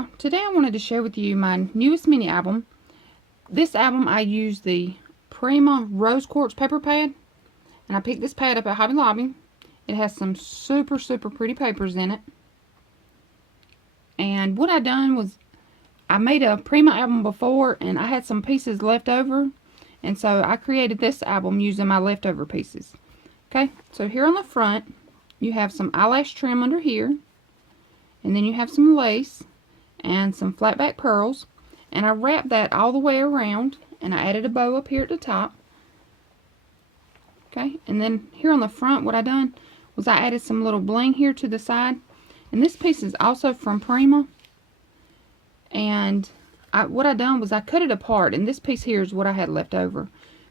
y'all. Today I wanted to share with you my newest mini album. This album I used the Prima Rose Quartz paper pad, and I picked this pad up at Hobby Lobby. It has some super pretty papers in it. And what I done was I made a Prima album before, and I had some pieces left over, and so I created this album using my leftover pieces. Okay, so here on the front you have some eyelash trim under here, and then you have some lace and some flat back pearls, and I wrapped that all the way around, and I added a bow up here at the top. Okay, and then here on the front what I done was I added some little bling here to the side, and this piece is also from Prima, and what I done was I cut it apart, and this piece here is what I had left over,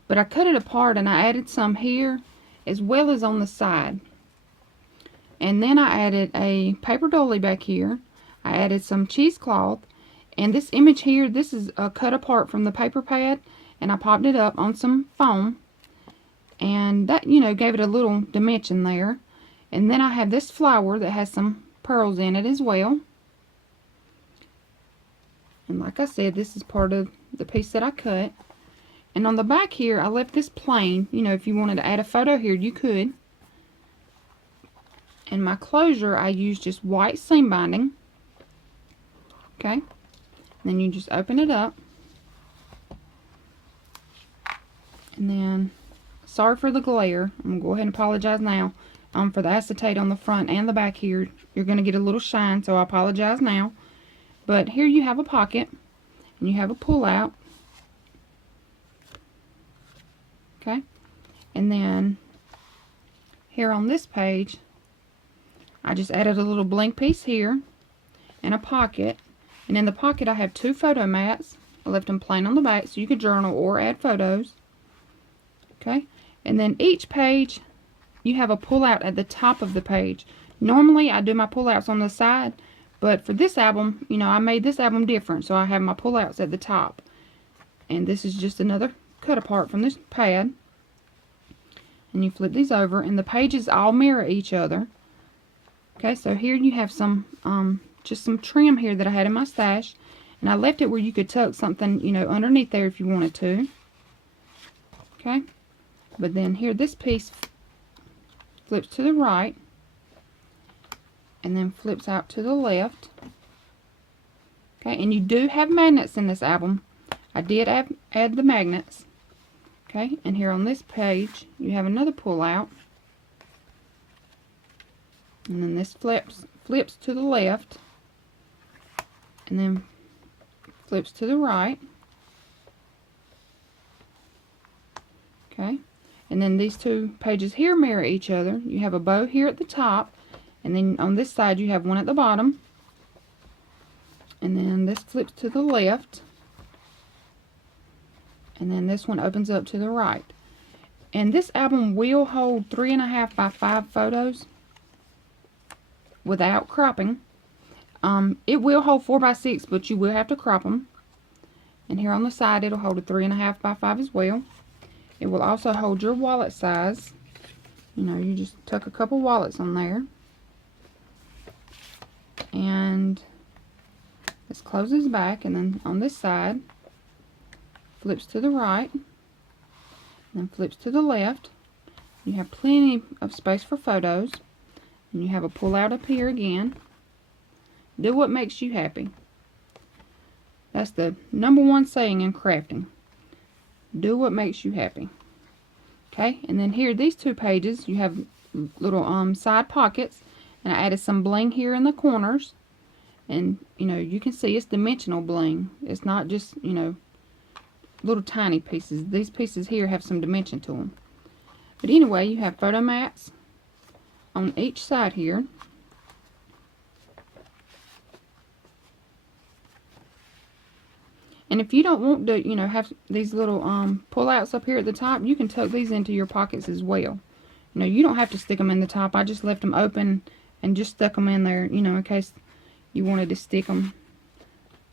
but I cut it apart and I added some here as well as on the side. And then I added a paper dolly back here. I added some cheesecloth, and this image here, this is cut apart from the paper pad, and I popped it up on some foam, and that, you know, gave it a little dimension there. And then I have this flower that has some pearls in it as well. And like I said, this is part of the piece that I cut. And on the back here, I left this plain. You know, if you wanted to add a photo here, you could. And my closure, I used just white seam binding. Okay. And then you just open it up. And then, sorry for the glare. I'm going to go ahead and apologize now. For the acetate on the front and the back here, you're going to get a little shine, so I apologize now. But here you have a pocket, and you have a pull out. Okay. And then, here on this page, I just added a little blank piece here, and a pocket. And in the pocket I have two photo mats. I left them plain on the back so you could journal or add photos. Okay. And then each page you have a pull out at the top of the page. Normally I do my pull outs on the side, but for this album, you know, I made this album different, so I have my pull outs at the top. And this is just another cut apart from this pad. And you flip these over, and the pages all mirror each other. Okay, so here you have some, just some trim here that I had in my stash. And I left it where you could tuck something, you know, underneath there if you wanted to. Okay, but then here this piece flips to the right, and then flips out to the left. Okay, and you do have magnets in this album. I did add the magnets. Okay, and here on this page you have another pull out, and then this flips to the left, and then flips to the right. Okay, and then these two pages here mirror each other. You have a bow here at the top, and then on this side you have one at the bottom, and then this flips to the left, and then this one opens up to the right. And this album will hold 3.5 by 5 photos without cropping. It will hold 4 by 6, but you will have to crop them. And here on the side it'll hold a 3.5 by 5 as well. It will also hold your wallet size. You know, you just tuck a couple wallets on there. And this closes back, and then on this side flips to the right, and then flips to the left. You have plenty of space for photos, and you have a pull out up here again. Do what makes you happy. That's the #1 saying in crafting. Do what makes you happy. Okay, and then here, these two pages, you have little side pockets, and I added some bling here in the corners. And, you know, you can see it's dimensional bling. It's not just, you know, little tiny pieces. These pieces here have some dimension to them. But anyway, you have photo mats on each side here. And if you don't want to, you know, have these little pull-outs up here at the top, you can tuck these into your pockets as well. You know, you don't have to stick them in the top. I just left them open and just stuck them in there, you know, in case you wanted to stick them,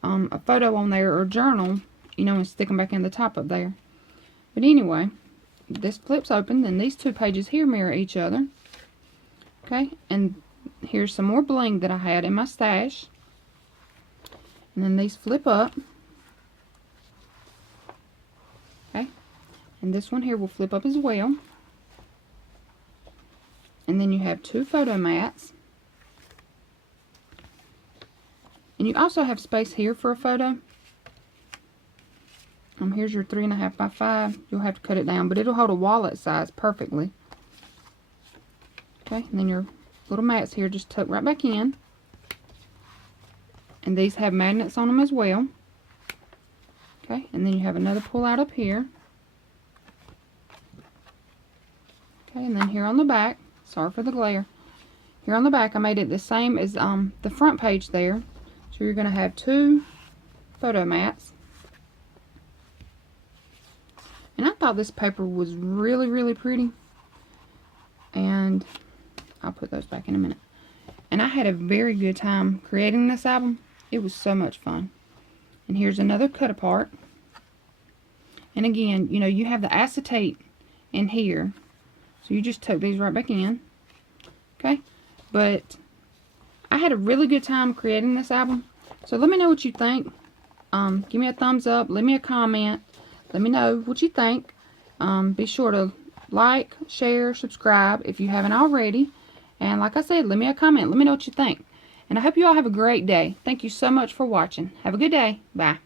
a photo on there or journal, you know, and stick them back in the top up there. But anyway, this flips open, and these two pages here mirror each other. Okay, and here's some more bling that I had in my stash. And then these flip up. Okay. And this one here will flip up as well. And then you have 2 photo mats. And you also have space here for a photo. Here's your 3.5 by 5. You'll have to cut it down, but it'll hold a wallet size perfectly. Okay, and then your little mats here just tuck right back in. And these have magnets on them as well. Okay, and then you have another pull out up here. Okay, and then here on the back, sorry for the glare. Here on the back I made it the same as the front page there. So you're going to have 2 photo mats. And I thought this paper was really, really pretty. And I'll put those back in a minute. And I had a very good time creating this album. It was so much fun. And here's another cut apart. And again, you know, you have the acetate in here. So you just tuck these right back in. Okay? But I had a really good time creating this album. So let me know what you think. Give me a thumbs up. Leave me a comment. Let me know what you think. Be sure to like, share, subscribe if you haven't already. And like I said, leave me a comment. Let me know what you think. And I hope you all have a great day. Thank you so much for watching. Have a good day. Bye.